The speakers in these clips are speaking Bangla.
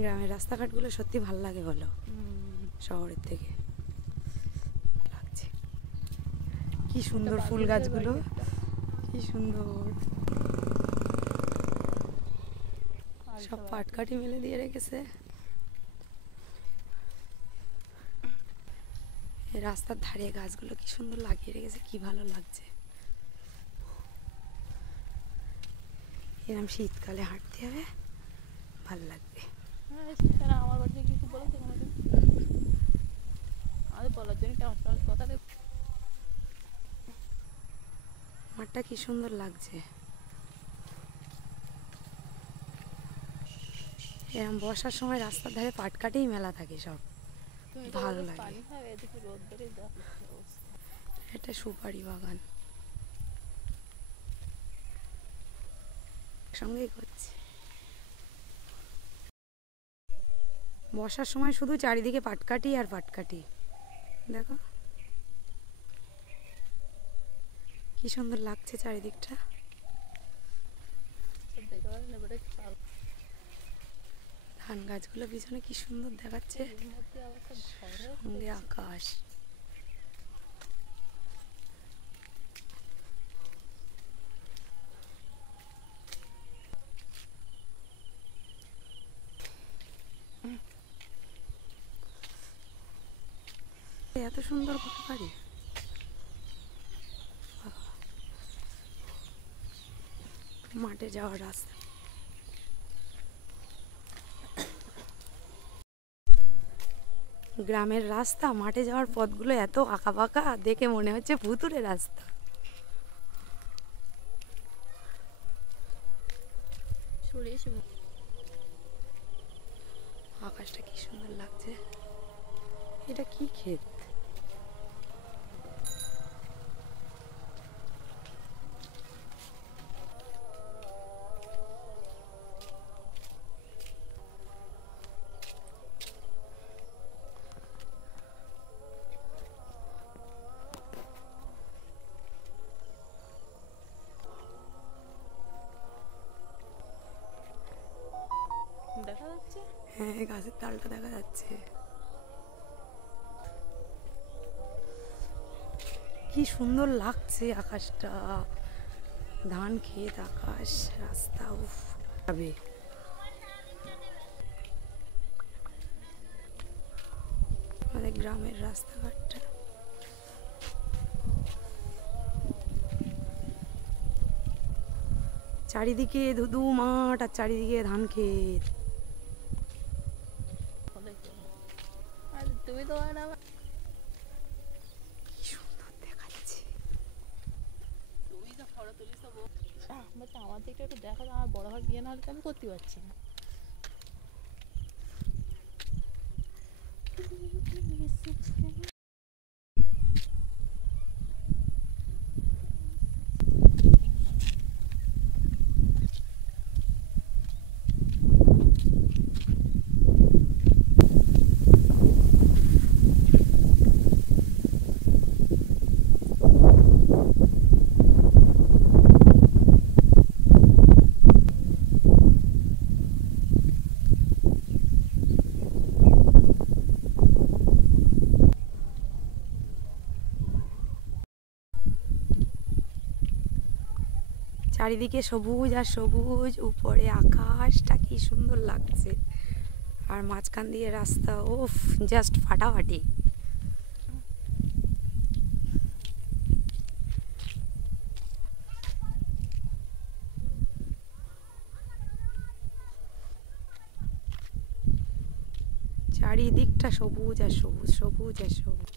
গ্রামের রাস্তাঘাটগুলো সত্যি ভালো লাগে বলো শহরের থেকে। লাগছে কি সুন্দর ফুল গাছগুলো, কি সুন্দর সব পাটকাঠি মেলে দিয়ে রেখেছে। রাস্তার ধারে গাছগুলো কি সুন্দর লাগিয়ে রেখেছে, কি ভালো লাগছে। এরকম শীতকালে হাঁটতে হবে, ভালো লাগবে। আমার বাড়িতে কিছু বলেছে আমাদের বলার জন্য কথা। মাঠটা কি সুন্দর লাগছে। এরকম বর্ষার সময় রাস্তার ধারে পাটকাঠেই মেলা থাকে, সব ভালো লাগে। এটা সুপারি বাগান সঙ্গেই করছে। বর্ষার সময় শুধু চারিদিকে পাটকাঠি আর পাটকাঠি, দেখো কি সুন্দর লাগছে চারিদিকটা। ধান গাছগুলো পিছনে কি সুন্দর দেখাচ্ছে, সঙ্গে আকাশ। এত সুন্দর ঘর বাড়ি, মাঠে যাওয়ার রাস্তা। গ্রামের রাস্তা, মাঠে যাওয়ার পথগুলো এত আঁকা বাঁকা, দেখে মনে হচ্ছে ভুতুরে রাস্তা। আকাশটা কি সুন্দর লাগছে। এটা কি ক্ষেত? দেখা যাচ্ছে, হ্যাঁ গাছের তালটা দেখা যাচ্ছে। কি সুন্দর লাগছে আকাশটা, ধান ক্ষেত, আকাশ, রাস্তা। উফ যাবে আমাদের গ্রামের রাস্তাঘাটটা। চারিদিকে ধুধু মাঠ আর চারিদিকে ধান ক্ষেত। তুমি তো কি সুন্দর দেখাচ্ছে। তুই তো ফটো তুলিস তো আমার দিকটা একটু দেখা, আমার বড় ভাই বিয়ে না হলে তো আমি করতে পারছি না। চারিদিকে সবুজ আর সবুজ, উপরে আকাশটা কি সুন্দর লাগছে, আর মাঝখান দিয়ে রাস্তা। ওফ জাস্ট ফাটাফাটি। চারিদিকটা সবুজ আর সবুজ, সবুজ আর সবুজ।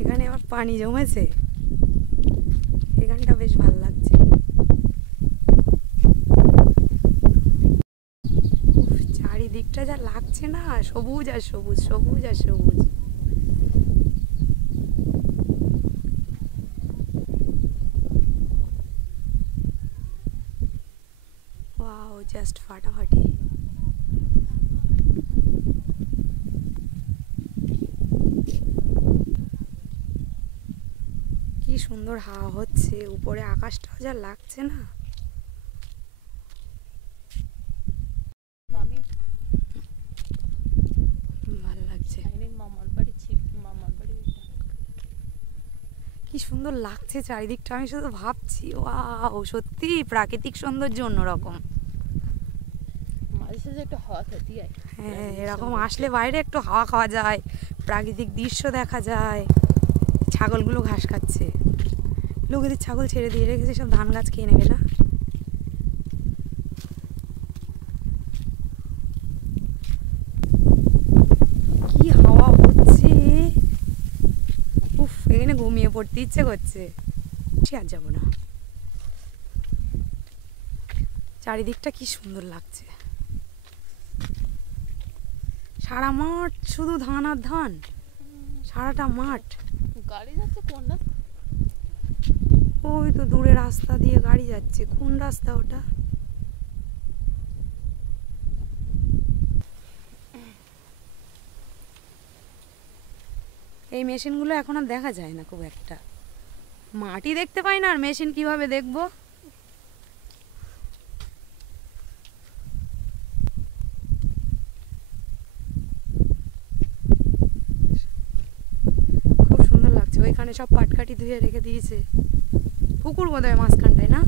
এখানে আবার পানি জমেছে, এখানটা বেশ ভালো লাগছে। চারিদিকটা যা লাগছে না, সবুজ আর সবুজ, সবুজ আর সবুজ। ওয়াও জাস্ট ফাটাফাটি। কি সুন্দর হাওয়া হচ্ছে, উপরে আকাশটাও যা লাগছে না। কি সুন্দর লাগছে চারিদিকটা, আমি শুধু ভাবছি ওয়াও, সত্যি প্রাকৃতিক সৌন্দর্য অন্যরকম। মাঝে সাঝে একটু হাওয়া খেতে হয়। হ্যাঁ, এরকম আসলে বাইরে একটু হাওয়া খাওয়া যায়, প্রাকৃতিক দৃশ্য দেখা যায়। ছাগলগুলো ঘাস খাচ্ছে, লোকেদের ছাগল ছেড়ে দিয়ে রেখেছে, সব ধান গাছ খেয়ে নেবে না? কি হাওয়া হচ্ছে, উফ, এখানে ঘুমিয়ে পড়তে ইচ্ছে করছে। আর যাবো না, চারিদিকটা কি সুন্দর লাগছে, সারা মাঠ শুধু ধান আর ধান, সারাটা মাঠ। গাড়ি যাচ্ছে কোন রাস্তা? ওই তো দূরে রাস্তা দিয়ে গাড়ি যাচ্ছে, কোন রাস্তা ওটা? এই মেশিনগুলো এখন আর দেখা যায় না খুব একটা, মাটি দেখতে পাই না, আর মেশিন কিভাবে দেখবো? খুব সুন্দর লাগছে, ওইখানে সব পাটকাঠি ধুয়ে রেখে দিয়েছে, পুকুর বোধহয় মাঝখানটায় না?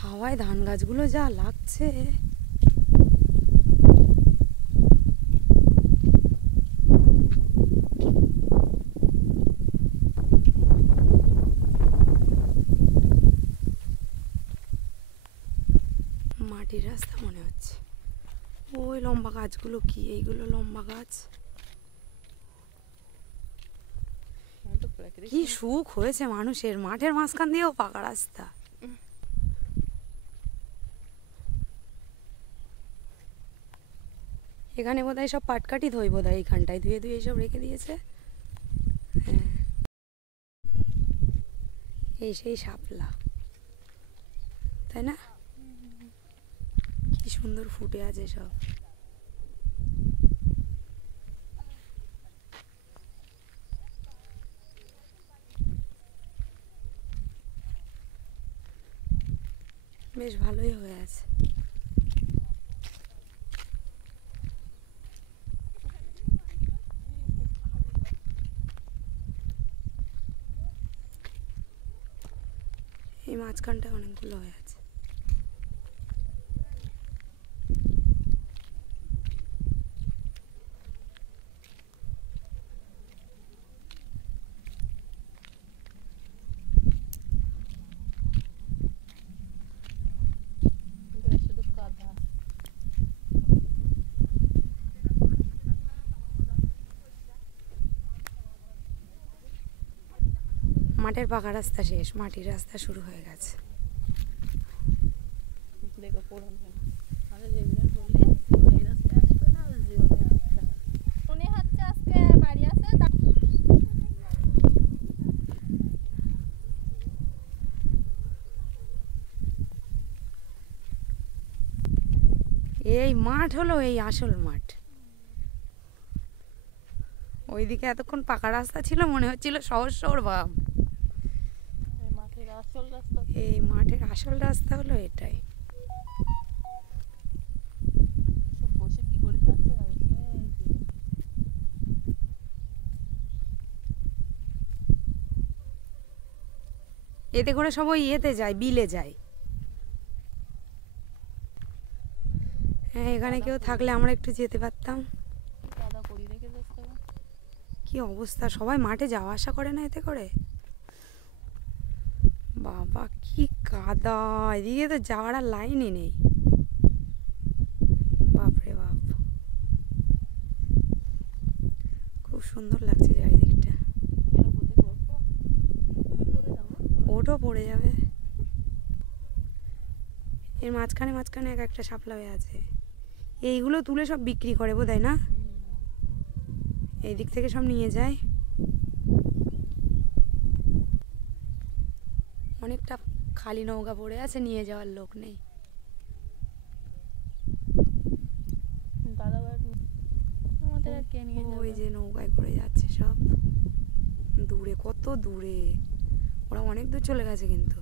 হাওয়ায় ধান গাছগুলো যা লাগছে, মাটির রাস্তা মনে হচ্ছে। ওই লম্বা গাছগুলো কি, এইগুলো লম্বা গাছ, কি সুখ হয়েছে মানুষের, মাঠের মাঝখান দিয়েও পাকা রাস্তা। এখানে বোধহয় সব পাটকাঠি ধোয়, বোধহয় এইখানটায় ধুয়ে ধুয়ে সব রেখে দিয়েছে। হ্যাঁ, এই সেই শাপলা, তাই না? কি সুন্দর ফুটে আছে সব। বেশ ভালোই হয়ে আছে। এই মাঝখানটা অনেকগুলো হয়ে আছে। শুধু কাদা। মাঠের পাকা রাস্তা শেষ, মাটির রাস্তা শুরু হয়ে গেছে। দেখো পড়ুন আরে যেগুলো বললে জীবনে এই রাস্তায় আসবে না, জীবনে আসবে না। মনে হচ্ছে আজকে বাড়ি আছে। এই মাঠ হলো এই আসল মাঠ। ওইদিকে এতক্ষণ পাকা রাস্তা ছিল, মনে হচ্ছিল শহর শহর ভাব। মাঠের আসল রাস্তা, এই মাঠের আসল রাস্তা হলো এটাই। সব বসে কি করে যাচ্ছে এতে করে সব ওই ইয়েতে যায়, বিলে যায়। হ্যাঁ, এখানে কেউ থাকলে আমরা একটু যেতে পারতাম। কাদা করি রেখে যাচ্ছে। কি অবস্থা, সবাই মাঠে যাওয়া আসা করে না এতে করে? বাবা কি কাদা, এদিকে তো যাওয়ার আর লাইনই নেই। বাপরে বাপ, খুব সুন্দর লাগছে চারিদিকটা। ওঠো, পড়ে যাবে। এর মাঝখানে মাঝখানে এক একটা শাপলা হয়ে আছে, এইগুলো তুলে সব বিক্রি করে বোধহয় না? এই দিক থেকে সব নিয়ে যায়। অনেকটা খালি নৌকা পড়ে আছে, নিয়ে যাওয়ার লোক নেই। আমাদের আর কে নিয়ে যাবে? ওই যে নৌকায় করে যাচ্ছে সব, দূরে, কত দূরে, ওরা অনেক দূর চলে গেছে কিন্তু।